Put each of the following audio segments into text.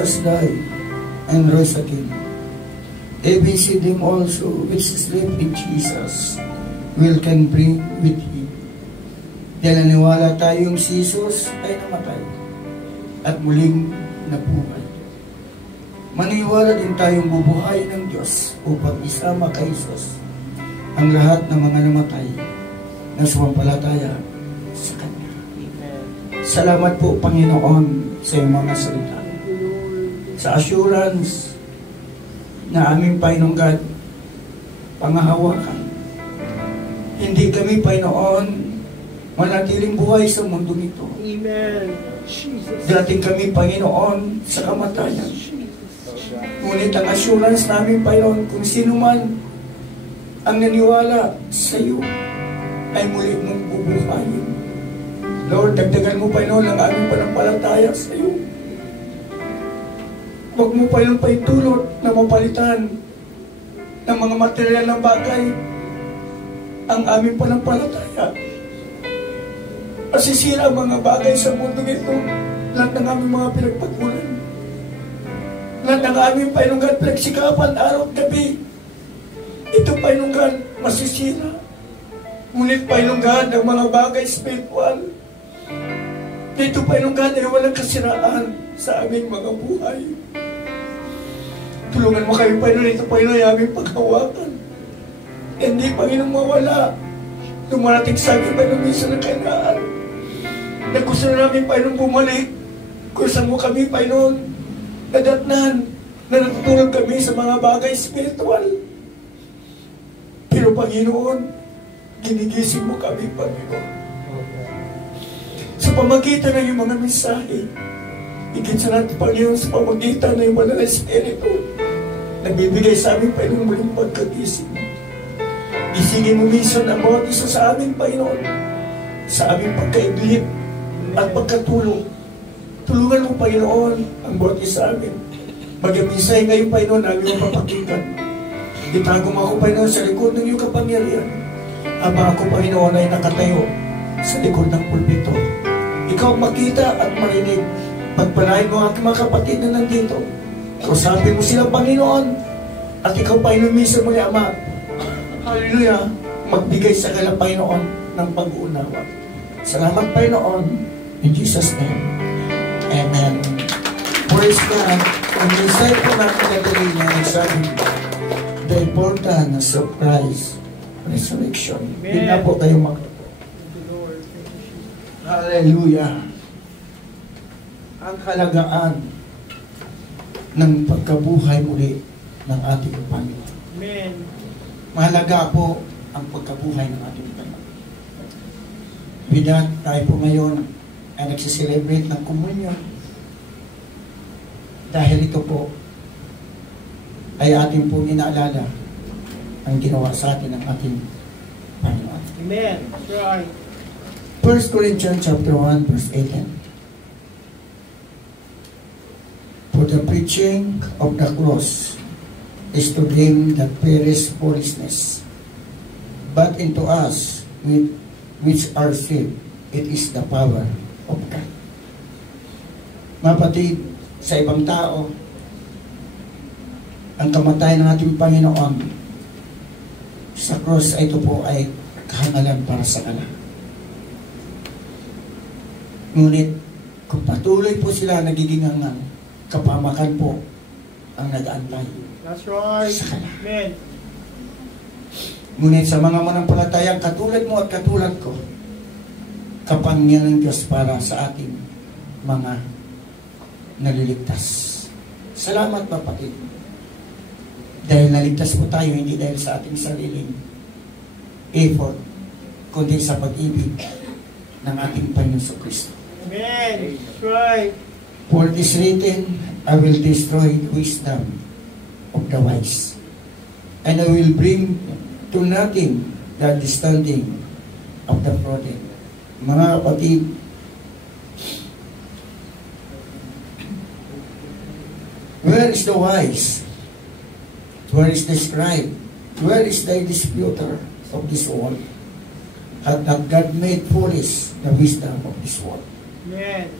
Jesus died and rose again, even see them also which sleep in Jesus will can bring with Him. Dahil naniwala tayong si Jesus ay namatay at muling nabuhay. Maniwala din tayong bubuhay ng Diyos upang isama kay Jesus ang lahat ng mga namatay na sumampalataya sa Kanya. Salamat po, Panginoon, sa iyong mga salita. Sa assurance na aming Panginoon God, pangahawakan. Hindi kami, Panginoon, manatiling buhay sa mundo nito. Amen. Jesus. Dating kami, Panginoon, sa kamatayan. Ngunit ang assurance namin, Panginoon, kung sino man ang naniwala sa iyo, ay muli mong bubuhayin. Lord, dagdagan mo, Panginoon, ang aming panampalataya sa iyo. Huwag mo, Panginoon, paitulot na mapalitan ng mga material na bagay ang aming panampalataya. Masisira ang mga bagay sa mundo nito. Lahat ng aming mga pinagpatulan. Lahat ng aming painunggan, pinagsikapan, araw at gabi. Ito painunggan, masisira. Ngunit painunggan ng mga bagay spiritual. Ito painunggan ay walang kasiraan sa aming mga buhay. Tulungan mo kami, Panginoon, ito Panginoon ay aming paghawakan. Hindi, Panginoon, mawala. Dumarating sa amin, Panginoon, minsan ng kainaan. Na gusto na namin, Panginoon, bumalik. Kung saan mo kami, Panginoon, nadatnan, na natutulog kami sa mga bagay spiritual. Pero, Panginoon, ginigising mo kami, Panginoon. Sa pamagitan ng iyong mga mensahe, higit sa natin, Panginoon, sa pamagitan ng iyong banal na Espiritu, nagbibigay sa amin, Panginoon, muling pagkagising. Gisingin mo minsan ang bawat isa sa amin, Panginoon, sa aming pagkaiglip at pagkatulong. Tulungan mo, Panginoon, ang bawat isa amin. Mag-amisay ngayon, Panginoon, namin mapapakinggan. Itago mo ako, Panginoon, sa likod ng iyong kapangyarihan. Habang ako, Panginoon, ay nakatayo sa likod ng pulpito. Ikaw makita at marinig. Pagpalain mo ang aking mga kapatid na nandito. Kausapin mo sila, Panginoon, at ikaw, Panginoon, mismo muli, Ama. Hallelujah. Magbigay sa kanila, Panginoon, ng pag-uunawa. Salamat, Panginoon. In Jesus' name. Amen. Praise God. Ang mensahe po natin na dali na nagsabi, the importance of Christ's resurrection. Hindi na po tayo Hallelujah. Ang halagaan ng pagkabuhay muli ng ating Panginoon. Amen. Mahalaga po ang pagkabuhay ng ating Panginoon. With that, tayo po ngayon ay nagsiselebrate ng komunyon. Dahil ito po ay ating pong inaalala ang ginawa sa atin ng ating Panginoon. Amen. That's right. 1 Corinthians chapter 1 verse 18. For the preaching of the cross is to them that perish foolishness, but into us which are saved, it is the power of God. Mapatid, sa ibang tao, ang kamatayan ng ating Panginoon sa cross ay ito po ay kahangalan para sa kanila. Ngunit kung patuloy po sila nagiging hangal, kapamakan po ang nag-aantay. That's right. Sa kanila. Amen. Ngunit sa mga manampalatayang katulad mo at katulad ko, kapangyarihan ng Diyos para sa ating mga naliligtas. Salamat, kapatid. Dahil naligtas po tayo, hindi dahil sa ating sariling effort, kundi sa pag-ibig ng ating Panginoon Kristo. Amen. That's right. For it is written, I will destroy the wisdom of the wise, and I will bring to nothing the understanding of the prudent. Mga kapatid, where is the wise? Where is the scribe? Where is the disputer of this world? Hath not God made foolish the wisdom of this world? Amen.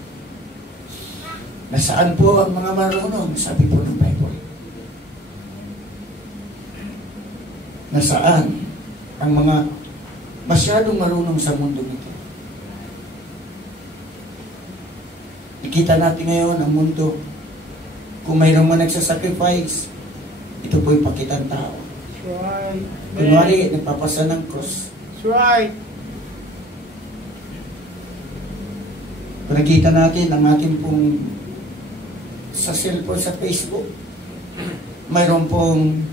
Nasaan po ang mga marunong? Sabi po ng Bible. Nasaan ang mga masyadong marunong sa mundo nito? Nakita natin ngayon ang mundo. Kung mayroong mga nagsasacrifice, ito po'y pakitang tao. That's right. Kunwari, nagpapasa ng cross. That's right. Kung nakita natin ang ating pong sa cellphone, sa Facebook, mayroon pong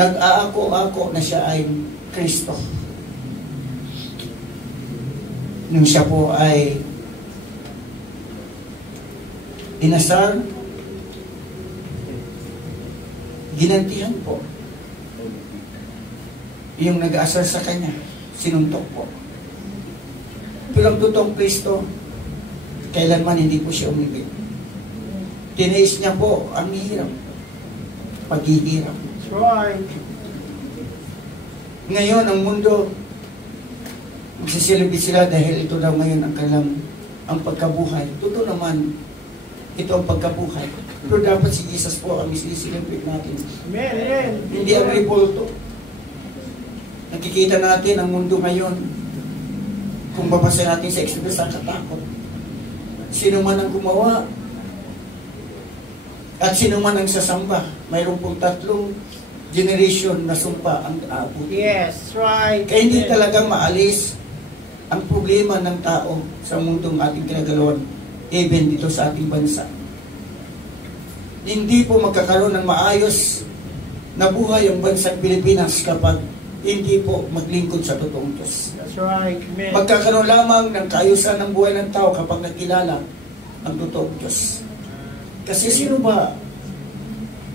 nag-aako-ako na siya ay Kristo. Nung siya po ay inasal, ginantihan po. Yung nag-aasar sa kanya, sinuntok po. Pero ang totoong Kristo, kailanman hindi po siya umibig. Tiniis niya po ang hirap, paghihirap. That's right. Ngayon, ang mundo, magsisilbi sila dahil ito daw ngayon ang pagkabuhay. Totoo naman, ito ang pagkabuhay. Pero dapat si Jesus po ang isisilbi natin. Amen. Amen. Hindi ang repulto. Nakikita natin ang mundo ngayon. Kung babasa natin sa Exodus, ang katakot. Sino man ang gumawa at sino man ang sasamba, mayroon pong 3 generation na sumpa ang aabot. Yes, right. Kaya hindi talaga maalis ang problema ng tao sa mundong ating kinagalawan, even dito sa ating bansa. Hindi po magkakaroon ng maayos na buhay ang bansang Pilipinas kapag hindi po maglingkod sa totoong Diyos. That's right. Amen. Magkakaroon lamang ng kaayusan ng buhay ng tao kapag nakilala ang totoong Diyos. Kasi sino ba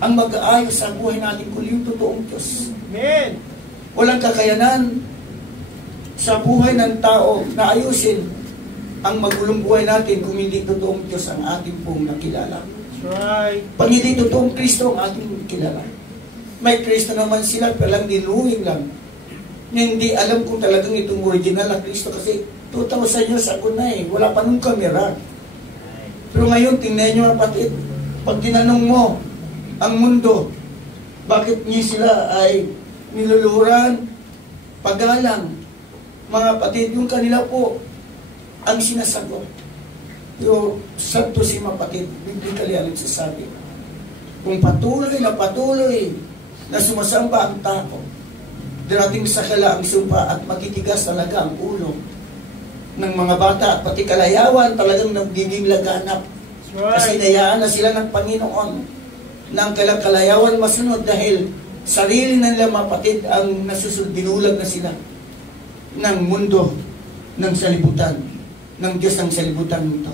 ang mag-aayos sa buhay natin kung yung totoong Diyos? Amen. Walang kakayanan sa buhay ng tao na ayusin ang magulong buhay natin kung hindi totoong Diyos ang ating pong nakilala. That's right. Pag hindi totoong Kristo ang ating kilala. May Kristo naman sila, pero lang dinuwing lang. Hindi alam kung talagang itong original na Kristo kasi 2,000 years ago na eh. Wala pa nung kamera. Pero ngayon, tingnan nyo kapatid, pag tinanong mo ang mundo, bakit niyo sila ay niluluhuran, paggalang, mga kapatid, yung kanila po ang sinasagot. Pero santo si mga kapatid, biblically ang nagsasabi. Kung patuloy na sumasamba ang tao, darating sa kala ang sumpa at matitigas talaga ang ulo ng mga bata at pati kalayawan talagang nagiging laganap. Right. Kasi nayaan na sila ng Panginoon ng kalayawan masunod dahil sarili ng mga kapatid ang dinulag na sila ng mundo, ng salibutan, ng Diyos ng salibutan nito.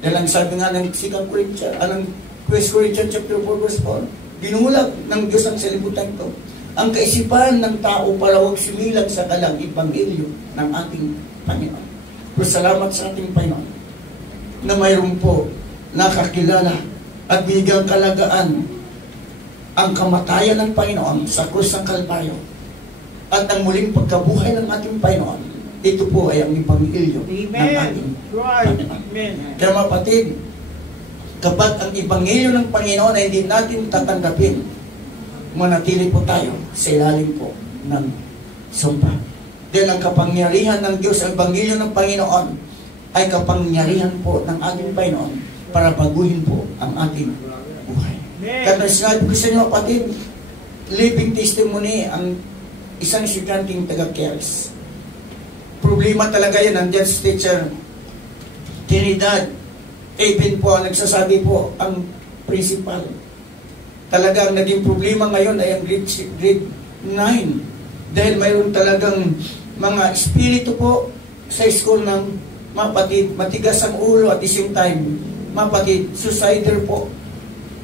Dahil ang sabi nga ng 2 Corinthians chapter 4 verse 4, binulag ng Diyos ang salibutan ko. Ang kaisipan ng tao para huwag sumilag sa kalang Ebanghelyo ng ating Panginoon. Pero salamat sa ating Panginoon na mayroon po nakakilala at binigyang kalagaan ang kamatayan ng Panginoon sa krus ng Kalbaryo at ang muling pagkabuhay ng ating Panginoon. Ito po ay ang Ebanghelyo ng ating Panginoon. Amen. Kaya mga kapatid, kapag ang Ebanghelyo ng Panginoon ay hindi natin tatanggapin, manatili po tayo sa ilalim po ng sumpa. Dahil ang kapangyarihan ng Diyos, ang Ebanghelyo ng Panginoon, ay kapangyarihan po ng ating Panginoon para baguhin po ang ating buhay. Kaya sinabi ko sa inyo, kapatid, living testimony ang isang estudyanteng taga-Cares. Problema talaga yan, nandiyan sa teacher Trinidad. Even po ang nagsasabi po ang principal. Talagang naging problema ngayon ay ang grade 9. Dahil mayroon talagang mga espiritu po sa school ng mga kapatid, matigas ang ulo at the same time, mga kapatid, suicider po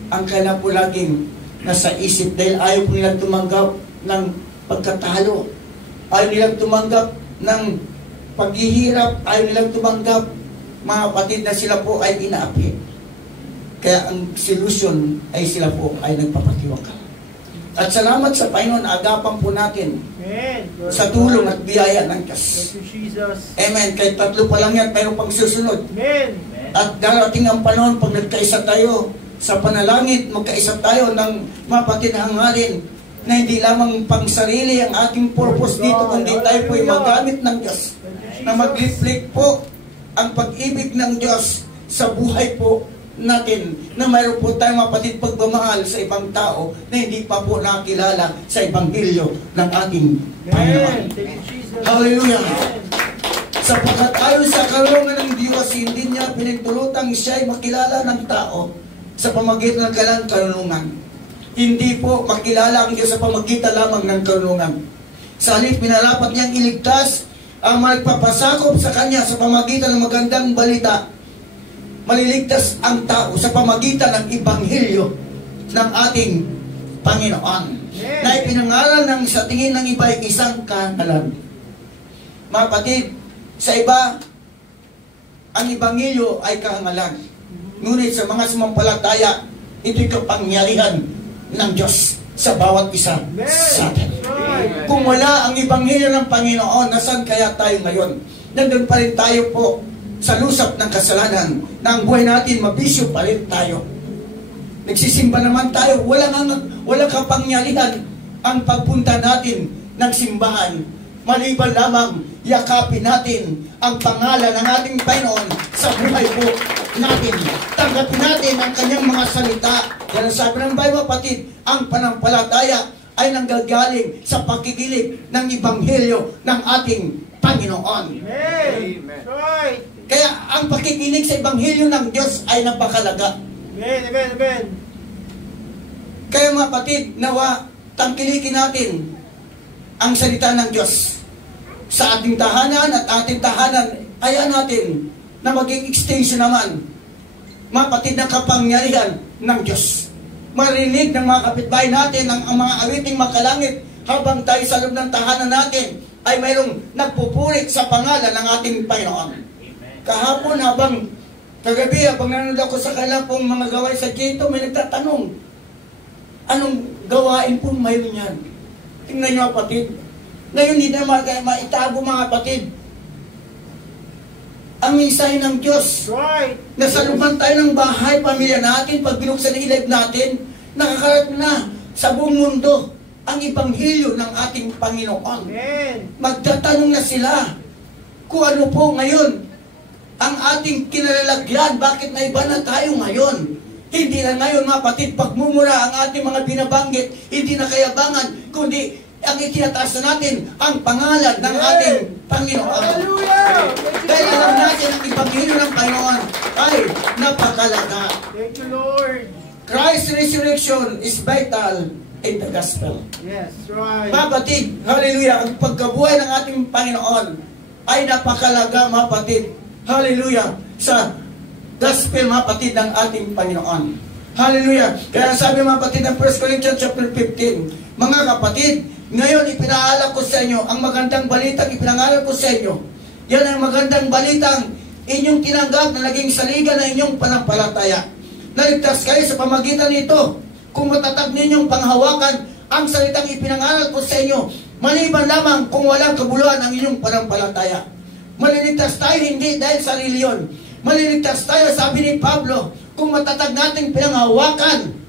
ang kailan po laging nasa isip dahil ayaw po nilang tumanggap ng pagkatalo. Ayaw nilang tumanggap ng paghihirap. Ayaw nilang tumanggap, mga kapatid, na sila po ay inaapi. Kaya ang solution ay sila po ay nagpapatiwakal. At salamat sa Panginoon, agapan po natin Amen. sa tulong at biyaya ng Diyos. Thank you, Jesus. Amen. Kahit tatlo pa lang yan, mayroon pang susunod. Amen. At darating ang panahon pag nagkaisa tayo sa panalangit, magkaisa tayo ng mapatid na hangarin na hindi lamang pang sarili ang ating purpose dito, kundi tayo po ay magamit ng Diyos na mag-reflect po ang pag-ibig ng Diyos sa buhay po natin, na mayroon po tayong mapatid pagmamahal sa ibang tao na hindi pa po nakilala sa Ebanghelyo ng ating Panginoon. Amen. Thank you, Jesus. Hallelujah. Amen. Sapagkat ayon sa karunungan ng Diyos, hindi niya pinagdulutang siya ay makilala ng tao sa pamagitan ng kailangang karunungan. Hindi po makilala ang Diyos sa pamagitan lamang ng karunungan. Sa halip, pinarapat niyang iligtas ang magpapasakop sa Kanya sa pamagitan ng magandang balita. Maliligtas ang tao sa pamagitan ng Ebanghelyo ng ating Panginoon. Na ipinangaral ng sa tingin ng iba ay isang kahangalan. Mga kapatid, sa iba, ang Ebanghelyo ay kahangalan. Ngunit sa mga sumampalataya, ito'y kapangyarihan ng Diyos sa bawat isa sa atin. Kung wala ang Ebanghelyo ng Panginoon, nasaan kaya tayo ngayon? Nandun pa rin tayo po sa lusap ng kasalanan, na ang buhay natin mabisyo pa rin tayo. Nagsisimba naman tayo, walang kapangyarihan ang pagpunta natin ng simbahan, maliban lamang yakapin natin ang pangalan ng ating Panginoon sa buhay po natin. Tanggapin natin ang kanyang mga salita. Yan ang sabi ng Bible, kapatid, ang panampalataya ay nanggagaling sa pakikinig ng Ebanghelyo ng ating Panginoon. Amen. That's right. Kaya ang pakikinig sa Ebanghelyo ng Diyos ay napakalaga. Amen. Amen. Amen. Kaya mga kapatid, nawa, tangkilikin natin ang salita ng Diyos sa ating tahanan, at ating tahanan, kaya natin na maging extension naman, mga kapatid, ng kapangyarihan ng Diyos. Marinig ng mga kapitbahay natin ang mga awiting makalangit habang tayo sa loob ng tahanan natin ay mayroong nagpupurit sa pangalan ng ating Panginoon. Kahapon kagabi habang nanonood ako sa kanilang pong mga gawain sa Jito, may nagtatanong, anong gawain po mayroon yan? Tingnan nyo kapatid. Ngayon hindi na maitago mga kapatid. Ang mensahe ng Diyos. Right. Nasa looban tayo ng bahay, pamilya natin, pag binuksan ang live natin, nakakarat na sa buong mundo ang Ebanghelyo ng ating Panginoon. Amen. Magtatanong na sila kung ano po ngayon ang ating kinalalagyan, bakit na iba na tayo ngayon. Hindi na ngayon mga kapatid, pagmumura ang ating mga binabanggit, hindi na kayabangan, kundi ang itinataas na natin ang pangalan ng ating Panginoon. Hallelujah! Dahil alam natin ang Ebanghelyo ng Panginoon ay napakalaga. Thank you, Lord. Christ's resurrection is vital in the gospel. Yes, right. Mga kapatid, hallelujah, ang pagkabuhay ng ating Panginoon ay napakalaga mga kapatid. Hallelujah, sa gospel mga kapatid ng ating Panginoon. Hallelujah. Kaya sabi mga kapatid ng 1 Corinthians chapter 15, mga kapatid, ngayon ipinaalala ko sa inyo ang magandang balitang ipinangaral ko sa inyo. Yan ang magandang balitang inyong tinanggap na naging saligan ng inyong panampalataya. Naligtas kayo sa pamagitan nito kung matatag ninyong panghawakan ang salitang ipinangaral ko sa inyo, maliban lamang kung walang kabuluhan ang inyong panampalataya. Maliligtas tayo hindi dahil sa reliyon. Maliligtas tayo, sabi ni Pablo, kung matatag nating pinanghawakan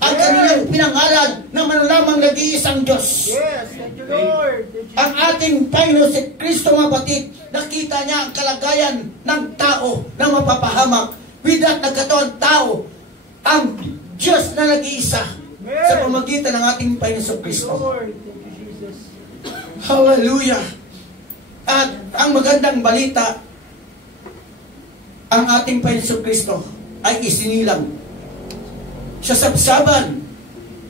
ang kanilang pinangalan na lamang nag-iisang Diyos. Yes, thank you, Lord. Thank you. Ang ating Panginoon si Kristo mga kapatid, nakita niya ang kalagayan ng tao na mapapahamak. With that, nagkataon tao, ang Diyos na nag-iisa sa pamagitan ng ating Panginoon Kristo. Lord, thank you, Jesus. Hallelujah! At ang magandang balita, ang ating Panginoon Kristo ay isinilang. Sa sabsaban,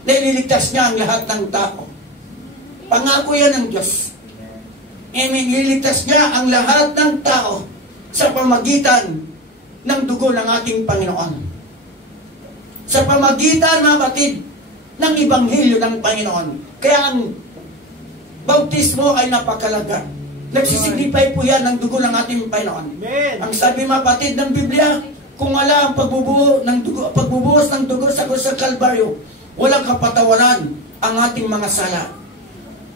na ililigtas niya ang lahat ng tao. Pangako yan ng Diyos. Ililigtas niya ang lahat ng tao sa pamagitan ng dugo ng ating Panginoon. Sa pamagitan, mga kapatid, ng Ebanghelyo ng Panginoon. Kaya ang bautismo ay napakalaga. Nagsisignify po yan ng dugo ng ating Panginoon. Amen. Ang sabi mga kapatid ng Biblia, kung wala ang pagbubuhos ng dugo sa krus ng Kalbaryo, walang kapatawaran ang ating mga sala.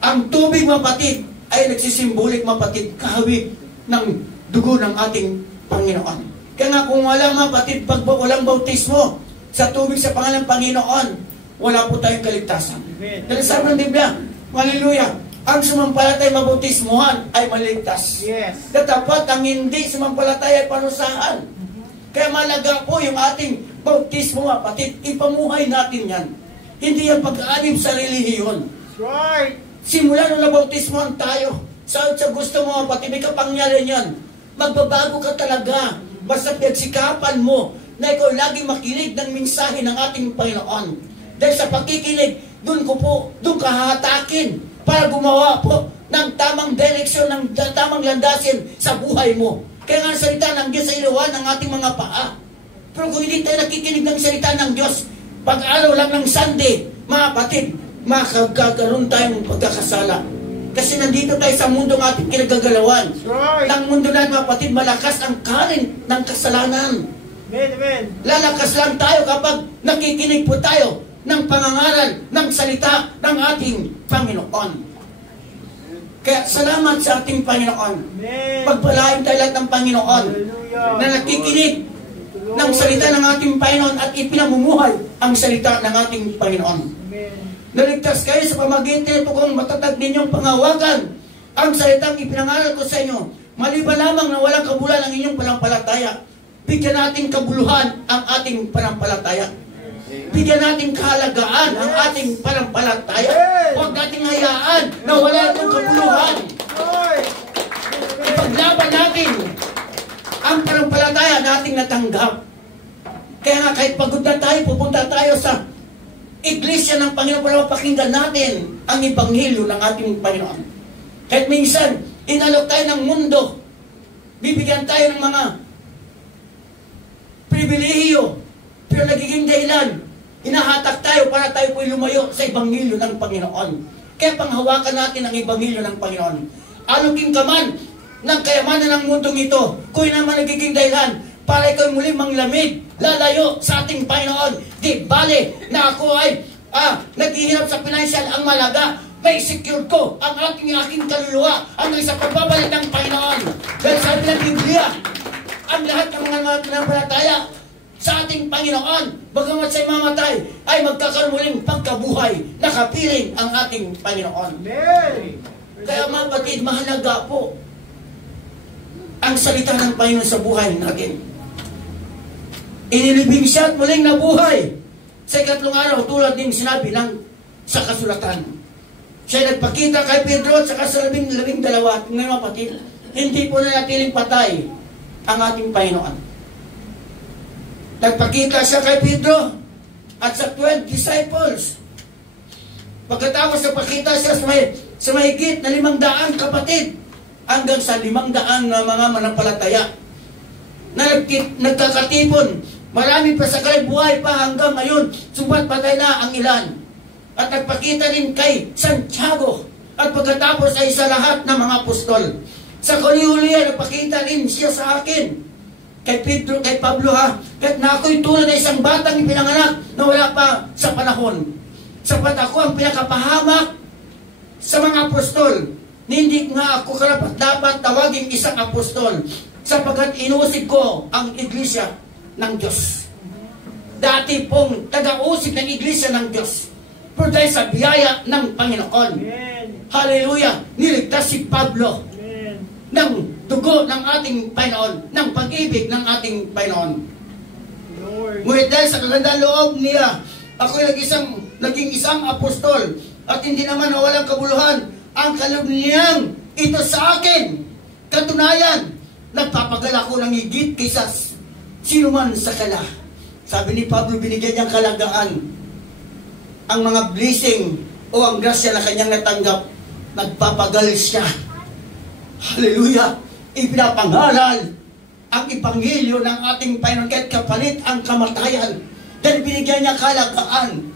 Ang tubig, mapatid, ay nagsisimbolik, mapatid, kahawig ng dugo ng ating Panginoon. Kaya nga kung wala, mapatid, pag walang bautismo sa tubig sa pangalan ng Panginoon, wala po tayong kaligtasan. Dahil sabi ng Biblia, hallelujah, ang sumampalatay mabautismuhan ay maligtas. Yes. Dapat ang hindi sumampalatay ay parusahan. Kaya malaga po yung ating bautismo, mapatid, ipamuhay natin yan. Hindi yan pag-aanib sa relihiyon. That's right. Simula nung nabautismohan tayo, sa gusto mo, mapatid, may kapangyarihan yan. Magbabago ka talaga. Basta pinagsikapan mo na ikaw lagi makinig ng mensahe ng ating Panginoon. Dahil sa pakikinig, doon ka hahatakin para gumawa po ng tamang direksyon, ng tamang landasin sa buhay mo. Kaya nga ang salita ng Diyos sa ilawan ng ating mga paa. Pero kung hindi tayo nakikinig ng salita ng Diyos, pag-araw lang ng Sunday, mga kapatid, makagkaroon tayong pagkakasala. Kasi nandito tayo sa mundo ng ating kinagagalawan. Right. Ng mundo na, mga kapatid, malakas ang current ng kasalanan. Amen, amen. Lalakas lang tayo kapag nakikinig po tayo ng pangangaral, ng salita ng ating Panginoon. Kaya salamat sa ating Panginoon. Amen. Pagpalain tayo lahat ng Panginoon Hallelujah. na nakikinig ng salita ng ating Panginoon at ipinamumuhay ang salita ng ating Panginoon. Amen. Naligtas kayo sa pamagitan ito kung matatag ninyong pangawagan ang salitang ipinangaral ko sa inyo. Maliban lamang na walang kabulan ang inyong panampalataya. Bigyan natin kabuluhan ang ating panampalataya. Bigyan natin kahalagaan ang ating panampalataya. Huwag nating hayaan na wala itong kabuluhan. Right. Ipaglaban natin ang panampalataya nating natanggap. Kaya nga kahit pagod na tayo, pupunta tayo sa Iglesia ng Panginoon para mapakinggan natin ang Ebanghelyo ng ating Panginoon. Kahit minsan, inalok tayo ng mundo, bibigyan tayo ng mga pribilehiyo, pero nagiging dahilan, hinahatak tayo para tayo po'y lumayo sa Ebanghelyo ng Panginoon. Kaya panghawakan natin ang Ebanghelyo ng Panginoon. Alukin ka man ng kayamanan ng mundong ito, kung naman nagiging dahilan, para ikaw muli manglamig, lalayo sa ating Panginoon. Di bale na ako ay naghihirap sa financial, ang malaga, may secure ko ang aking kaluluwa hanggang sa pagbabalik ng Panginoon. Dahil sabi ng Biblia, ang lahat ng mga panampalataya sa ating Panginoon, bagamat siya'y mamatay, ay magkakaroon muling pagkabuhay, nakapiling ang ating Panginoon. Amen. Kaya mga kapatid, mahalaga po ang salita ng Panginoon sa buhay natin. Inilibing siya at muling nabuhay sa ikatlong araw, tulad ng sinabi lang sa kasulatan. Siya nagpakita kay Pedro at saka sa labing dalawa. Ngayon mga kapatid, hindi po nanatiling patay ang ating Panginoon. Nagpakita siya kay Pedro at sa 12 disciples. Pagkatapos nagpakita siya sa mahigit na 500 kapatid hanggang sa 500 na mga manampalataya na nagkakatipon. Marami pa sa buhay pa hanggang ngayon, subat patay na ang ilan. At nagpakita din kay Santiago at pagkatapos ay sa lahat ng mga apostol. Sa kuli-hulihan, nagpakita rin siya sa akin. Kay Pedro, kay Pablo ha, kahit na ako'y tulad na isang batang ipinanganak na wala pa sa panahon. Sapat ako ang pinakapahamak sa mga apostol. Hindi nga ako karapat dapat tawaging isang apostol sapagkat inuusig ko ang iglesia ng Diyos. Dati pong taga-usig ng iglesia ng Diyos. Pero dahil sa biyaya ng Panginoon. Amen. Hallelujah! Niligtas si Pablo Amen. ng dugo ng ating Panginoon, ng pag-ibig ng ating Panginoon. Lord. Ngunit dahil sa kagandang loob niya, ako'y naging isang apostol at hindi naman nawalang kabuluhan ang kaloob niyang ito sa akin. Katunayan, nagpapagal ako ng higit kaysa sino man sa kala. Sabi ni Pablo, binigyan niyang kalagaan ang mga blessing o ang grasya na kanyang natanggap. Nagpapagal siya. Hallelujah! Ipinapangaral ang Ebanghelyo ng ating Panginoon kahit kapalit ang kamatayan. Dahil binigyan niya kalagaan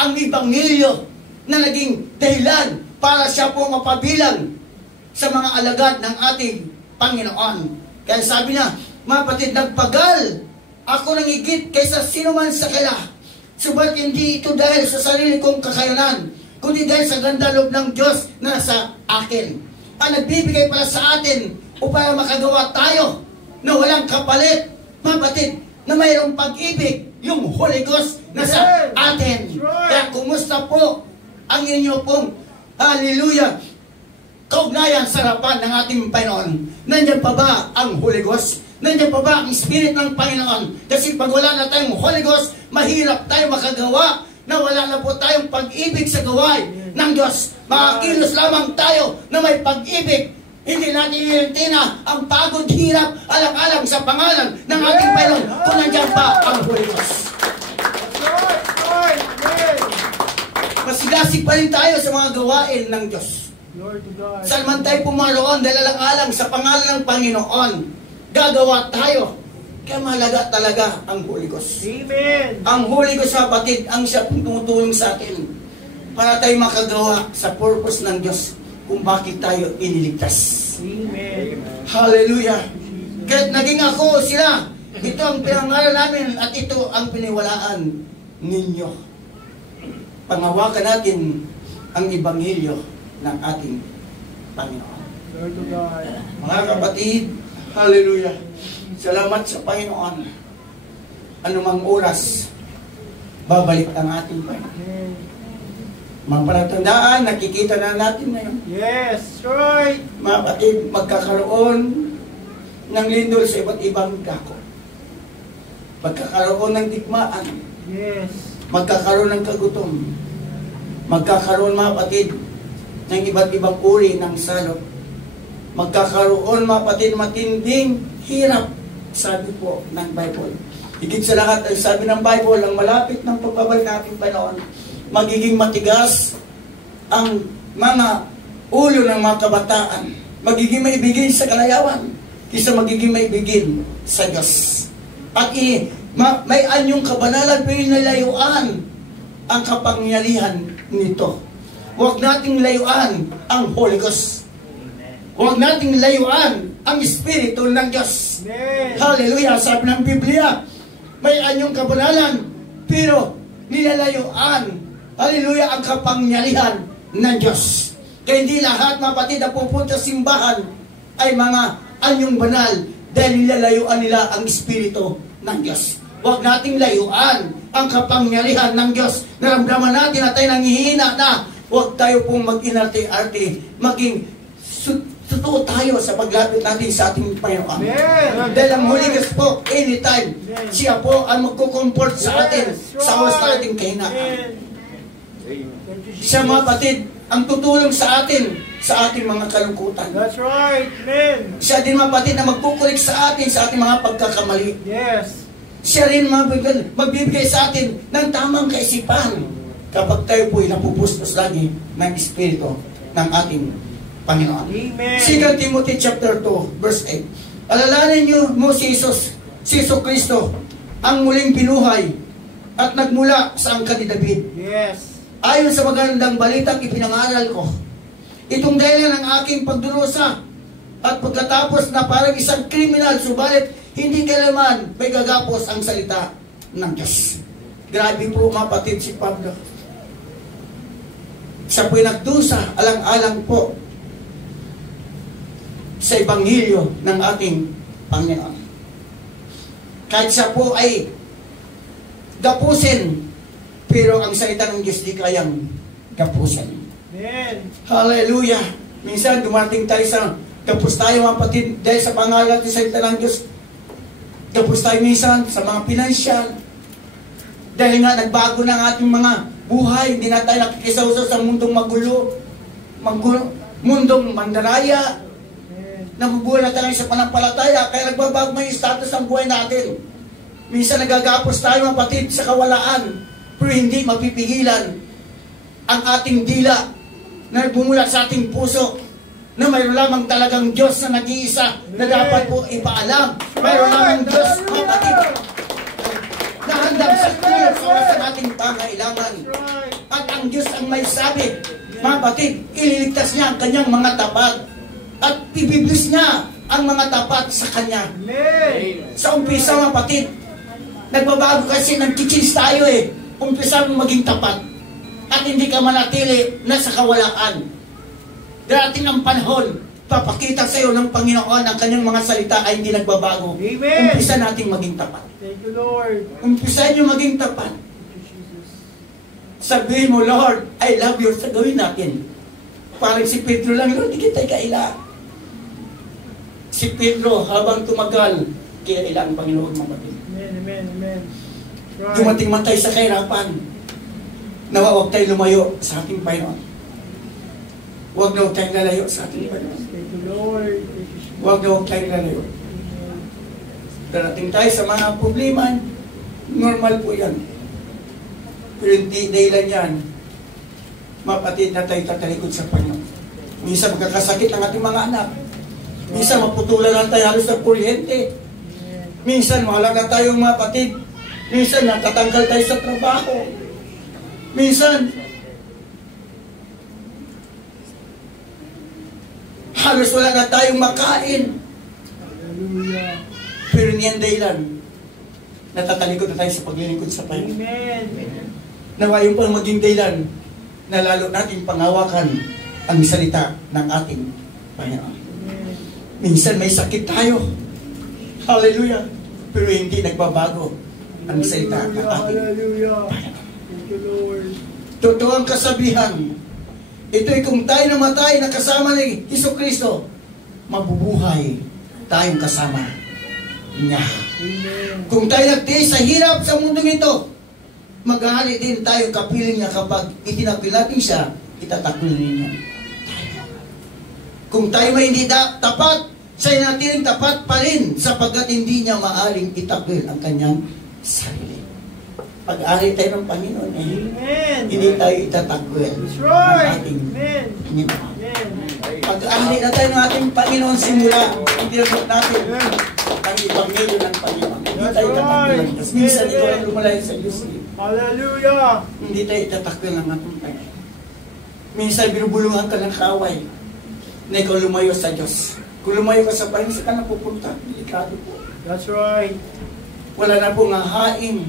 ang Ebanghelyo na naging dahilan para siya po mapabilang sa mga alagad ng ating Panginoon. Kaya sabi niya, mga kapatid, nagpagal ako ng higit kaysa sino man sa kila. Subalit hindi ito dahil sa sarili kong kakayanan, kundi dahil sa ganda loob ng Diyos na nasa akin. Ang nagbibigay pala sa atin upang makagawa tayo na walang kapalit, kapatid, na mayroong pag-ibig, yung Holy Ghost na sa atin. Kaya kumusta po ang inyo pong, hallelujah, kaugnayan sa harapan ng ating Panginoon? Nandiyan pa ba ang Holy Ghost? Nandiyan pa ba ang Spirit ng Panginoon? Kasi pag wala na tayong Holy Ghost, mahirap tayo makagawa na wala na po tayong pag-ibig sa gawain ng Diyos. Makakilos lamang tayo na may pag-ibig. Hindi natin ilintina ang pagod, hirap, alang-alang sa pangalan ng ating Panginoon kung nandiyan pa ang Holy Ghost. Masigasig pa rin tayo sa mga gawain ng Diyos. Saan man tayo pumaroon dahil alang-alang sa pangalan ng Panginoon, gagawa tayo. Kaya mahalaga talaga ang Holy Ghost. Amen. Ang Holy Ghost, kapatid, ang siya tumutulong sa atin para tayo makagawa sa purpose ng Diyos kung bakit tayo iniligtas. Amen. Hallelujah. Kahit naging ako sila, ito ang pinangalan namin at ito ang piniwalaan ninyo. Pangawakan natin ang Ebanghelyo ng ating Panginoon. Lord to God. Mga kapatid, hallelujah. Salamat sa Panginoon. Anumang oras, babalik ang ating Panginoon. Mapalatandaan, nakikita na natin ngayon. Yes, right. Mga kapatid, magkakaroon ng lindol sa iba't ibang dako. Magkakaroon ng digmaan. Yes. Magkakaroon ng kagutom. Magkakaroon, mga kapatid, ng iba't ibang uri ng salot. Magkakaroon, mga kapatid, matinding hirap, sabi po ng Bible. Higit sa lahat, ay sabi ng Bible, ang malapit ng pagbabalik natin Panginoon, magiging matigas ang mga ulo ng mga kabataan. Magiging maibigin sa kalayawan kaysa magiging maibigin sa Diyos. At may anyong kabanalan pinilayuan ang kapangyarihan nito. Huwag nating layuan ang Holy Ghost. Huwag nating layuan ang Espiritu ng Diyos. Amen. Hallelujah. Sabi ng Biblia, may anyong kabanalan, pero nilalayuan, hallelujah, ang kapangyarihan ng Diyos. Kaya hindi lahat, mga kapatid, na pupunta sa simbahan ay mga anyong banal dahil nilalayuan nila ang Espiritu ng Diyos. Huwag nating layuan ang kapangyarihan ng Diyos. Naramdaman natin na tayo nanghihina na. Huwag tayo pong mag-inarte-arte, maging totoo tayo sa paglapit natin sa ating Panginoon. Amen. Dahil ang Holy Ghost po, anytime, siya po ang magkukomport sa atin sa oras na ating kahinaan. Siya, mga kapatid, ang tutulong sa atin sa ating mga kalungkutan. That's right. Amen. Siya din, mga kapatid, na magkukulik sa atin sa ating mga pagkakamali. Yes. Siya rin magbibigay sa atin ng tamang kaisipan kapag tayo po'y napupustos lagi ng Espiritu ng ating Panginoon. Amen. 2 Timothy chapter 2, verse 8. Alalahanin niyo mo si Jesu Kristo, ang muling binuhay at nagmula sa angkan ni David. Yes. Ayon sa magandang balitang ipinangaral ko, itong dahilan ng aking pagdurusa at pagkatapos na parang isang kriminal, subalit hindi kailanman may gagapos ang salita ng Diyos. Grabe po, mga kapatid, si Pablo. Siya po'y nagdusa, alang-alang po sa Ebanghelyo ng ating Panginoon. Kahit siya po ay gapusin, pero ang salita ng Diyos di kayang gapusin. Amen. Hallelujah! Minsan dumating tayo sa gapos tayo, mga kapatid, dahil sa pangalan at salita ng Diyos. Gapos tayo minsan sa mga pinansyal. Dahil nga nagbago na ang ating mga buhay, hindi na tayo nakikisawsaw sa mundong magulo, mundong mandaraya. Nabubuhay na tayo sa panampalataya, kaya nagbabago may status ng buhay natin. Minsan nagagapos tayo, mga kapatid, sa kawalaan, pero hindi mapipigilan ang ating dila na bumula sa ating puso na mayroon lamang talagang Diyos na nag-iisa na dapat po ipaalam. Mayroon lamang Diyos, mga kapatid, na handang sa tulong sa oras ng ating pangailangan. At ang Diyos ang may sabi, mga kapatid, ililigtas niya ang kanyang mga tapat at ibiblis niya ang mga tapat sa kanya. Amen. Sa umpisa, mga kapatid, nagbabago kasi, nag-change tayo eh. umpisa mo maging tapat at hindi ka manatili na sa kawalaan. Darating ang panahon, papakita sa iyo ng Panginoon ang kanyang mga salita ay hindi nagbabago. Amen. Umpisa nating maging tapat. Thank you, Lord. Umpisa niyo maging tapat. Thank you, Jesus. Sabihin mo, Lord, I love you. Sa gawin natin. Parang si Pedro lang, Lord, di kita kaila. Si Pedro, habang tumagal, kaila ang Panginoon mamatay. Amen, amen, amen. Right. Dumating man tayo sa kahirapan. Nawa, huwag tayo lumayo sa ating Panginoon. Huwag na huwag tayong lalayo sa ating Panginoon. Thank you, Lord. Thank you, Jesus. Huwag na huwag tayong lalayo. Darating tayo sa mga problema, normal po yan. Pero hindi dahilan yan, mapatid na tayo tatalikod sa Panginoon. Minsan magkakasakit ang ating mga anak. Minsan maputulan na tayo halos ng kuryente. Minsan wala na tayong mapatid. Minsan natatanggal tayo sa trabaho. Minsan halos wala na tayong makain. Hallelujah. Pero niyan dahilan, natatalikod na tayo sa paglilingkod sa Panginoon. Amen. Nawa yung pang maging dahilan na lalo natin pangawakan ang salita ng ating Panginoon. Minsan may sakit tayo. Hallelujah. Pero hindi nagbabago ang salita ng ating Hallelujah. Panginoon. Thank you, Lord. Totoo ang kasabihan. Ito'y kung tayo namatay na kasama ni Jesucristo, mabubuhay tayong kasama niya. Amen. Kung tayo nagtiis sa hirap sa mundong ito, maghahali din tayo kapiling niya kapag itinapil natin siya, itatakwil niya. Kung tayo may hindi tapat, sa'yo natin tapat pa rin sapagkat hindi niya maaring itakwil ang kanyang sarili. Pag-ari tayo ng Panginoon, Amen. hindi tayo itatakwil That's ng right. ating Amen. Panginoon. Amen. Pag-ari na tayo ng ating Panginoon simula, hindi natin ang Ebanghelyo ng Panginoon. Hindi tayo itatakwil. Kasi minsan ikaw ang lumalayo sa Diyos. Hallelujah. Hindi tayo itatakwil ng ating Panginoon. Minsan binubulungan ka ng kaaway na ikaw lumayo sa Diyos. Kung lumayo ka sa Panginoon, saan ka na pupunta? Delikado po. That's right. Wala na pong hahain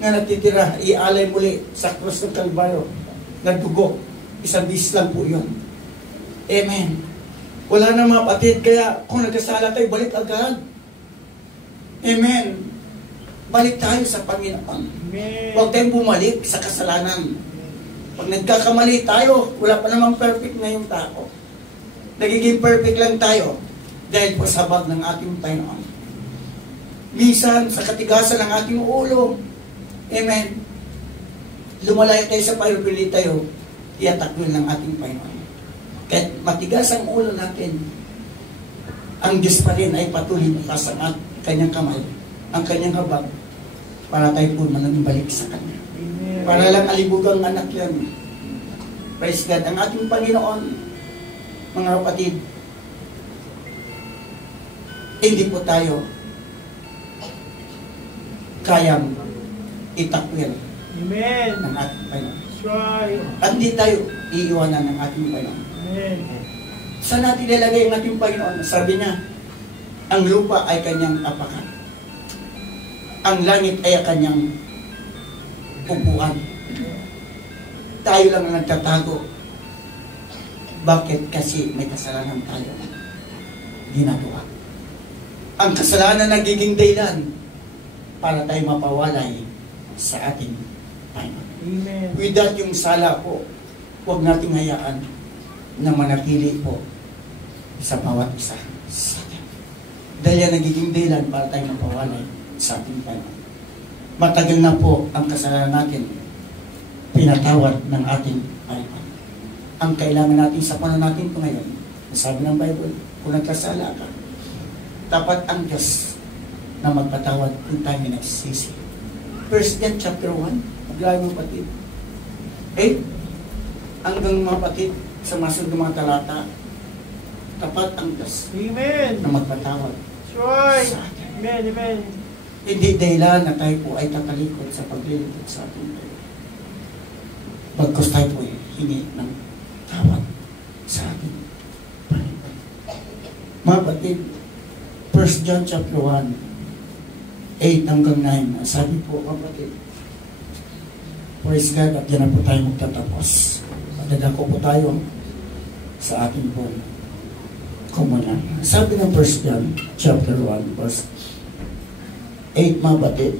na natitira, ialay muli sa krus ng Kalbaryo. Nagdugo. Isang bis lang po yun. Amen. Wala na mga patid, kaya kung nagkasala tayo, balik agad. Amen. Balik tayo sa Panginoon. Amen. Huwag tayong bumalik sa kasalanan. Pag nagkakamali tayo, wala pa namang perfect na yung tao. Nagiging perfect lang tayo dahil po sa bag ng ating Panginoon. Minsan, sa katigasan ng ating ulo, amen, lumalaya tayo sa Panginoon, pili tayo, iatakwil ng ating Panginoon. Kahit matigas ang ulo natin, ang Diyos pa rin ay patuloy bukas ang kanyang kamay, ang kanyang habag, para tayo po mananibalik sa Kanya. Amen. Para lang alibugang anak yan. Praise God. Ang ating Panginoon, mga kapatid, hindi po tayo kayang itakwil Amen. ng ating Panginoon. That's right. At hindi tayo iiwanan ng ating Panginoon. Amen. Saan natin ilalagay ang ating Panginoon? Sabi niya, ang lupa ay kanyang apakan. Ang langit ay kanyang upuan. Tayo lang ang nagtatago. Bakit? Kasi may kasalanan tayo ginagawa. Ang kasalanan nagiging dahilan para tayo mapawalay sa ating Panginoon. Amen. With that, yung sala po, huwag nating hayaan na manatili po sa bawat isa sa atin. Dahil yan nagiging dahilan para tayo mapawalay sa ating Panginoon. Matagal na po ang kasalanan natin pinatawad ng ating Panginoon. Ang kailangan natin sa panahon natin po ngayon, sabi ng Bible, kung nagkasala ka, tapat ang Diyos na magpatawad kung tayo nagsisisi. 1 John chapter 1, maglayo mga patid. 8, hanggang mga patid sa masunod ng mga talata, tapat ang Diyos Amen. na magpatawad That's right. sa atin. Amen. Amen. Hindi dahilan na tayo po ay tatalikod sa paglilingkod sa ating Panginoon. Bagkus tayo po hingi ng tawad sa ating Panginoon. Mga patid, 1 John chapter 1, 8 hanggang 9. Sabi po, kapatid, Praise God, at yan na po tayo magtatapos. At dadako po tayo sa ating po komunyan. Sabi ng 1 John, chapter 1, verse 8, mga batid.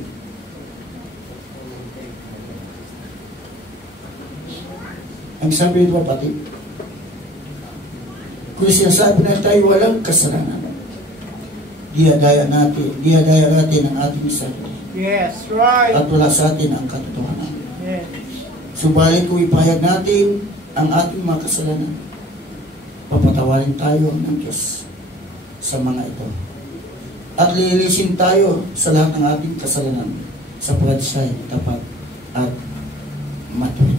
Ang sabi nito, batid, kung sinasabi na tayo walang kasalanan, dihadaya natin ang ating sarili. Yes, right. At wala sa atin ang katotohanan. Yes. Subalit kung ipahayag natin ang ating mga kasalanan, papatawarin tayo ng Diyos sa mga ito. At lililisin tayo sa lahat ng ating kasalanan sapagkat siya'y tapat at matuwid.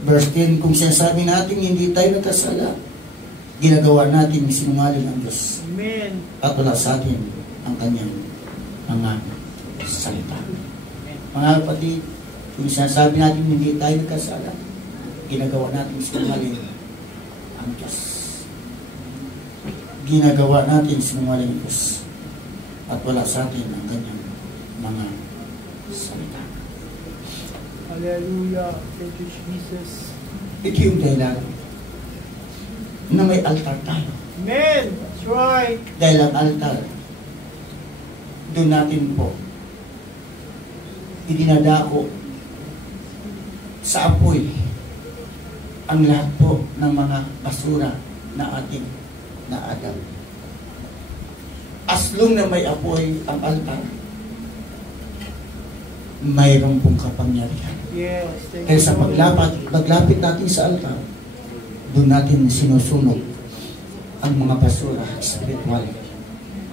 Verse 10, kung sinasabi natin hindi tayo nagkasala, ginagawa natin sinungaling ang Diyos. Amen. At wala sa atin ang kanyang mga salita. Mga kapatid, kung sinasabi natin hindi tayo nagkasala, ginagawa natin sinungaling ang Diyos. Ginagawa natin sinungaling ang Diyos. At wala sa atin ang kanyang mga salita. Hallelujah. Thank you, Jesus. Ito yung dahilan na may altar tayo. Amen. That's right. Dahil ang altar, doon natin po idinadako sa apoy ang lahat po ng mga basura na ating naagaw. As long na may apoy ang altar, mayroon pong kapangyarihan. Yes. Thank Kaya you, sa Lord. paglapit natin sa altar, doon natin sinusunog ang mga basura spiritual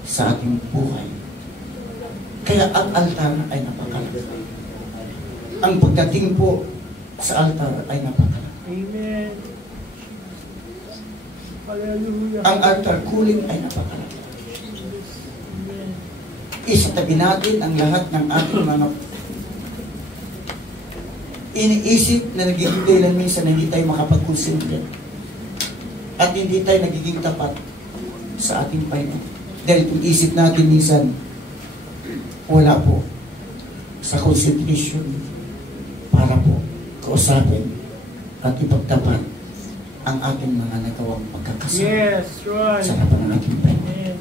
sa ating buhay. Kaya ang altar ay napakalaki. Ang pagdating po sa altar ay napakalaki. Amen. Hallelujah. Ang altar cooling ay napakalaki. Amen. Isatabi natin ang lahat ng ating mga iniisip na nagiging dahilan minsan na hindi tayo makapag-concentrate at hindi tayo nagiging tapat sa ating Panginoon. Dahil kung isip natin minsan, wala po sa concentration para po kausapin at ipagtapat ang ating mga nagawang pagkakasama Yes, right. sa harapan ng ating Panginoon. Amen.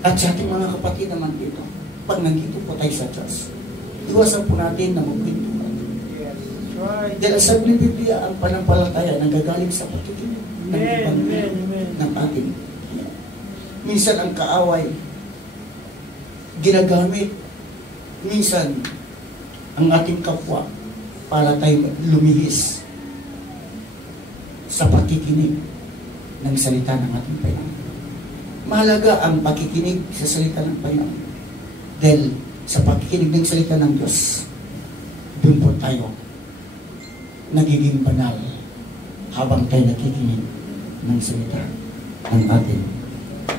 At sa ating mga kapatid naman dito, pag nandito po tayo sa Diyos, iwasan po natin na magpintuan. Yes, right. Dahil sa Biblia, ang panampalataya nanggagaling sa pakikinig ng Amen, Ebanghelyo amen, amen. ng ating. Minsan ang kaaway, ginagamit minsan ang ating kapwa para tayo lumihis sa pakikinig ng salita ng ating Panginoon. Mahalaga ang pakikinig sa salita ng Panginoon. Dahil sa pakikinig ng salita ng Diyos, doon po tayo nagiging banal habang tayo nakikinig ng salita ng ating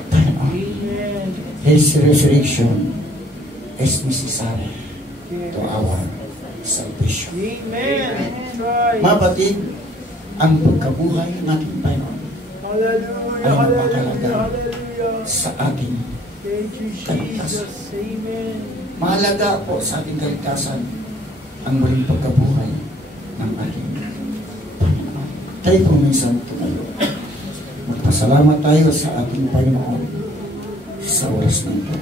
Panginoon. Amen. His resurrection is necessary Yes. to our salvation. Amen. That's right. Mga batid, ang pagkabuhay ng ating Panginoon Hallelujah. ay napakalaga Hallelujah. Hallelujah. sa ating Thank you, Jesus. Amen. mahalaga po sa ating kaligtasan ang muling pagkabuhay ng ating Panginoon. Tayo po minsan tumayo. Magpasalamat tayo sa ating Panginoon sa oras na ito.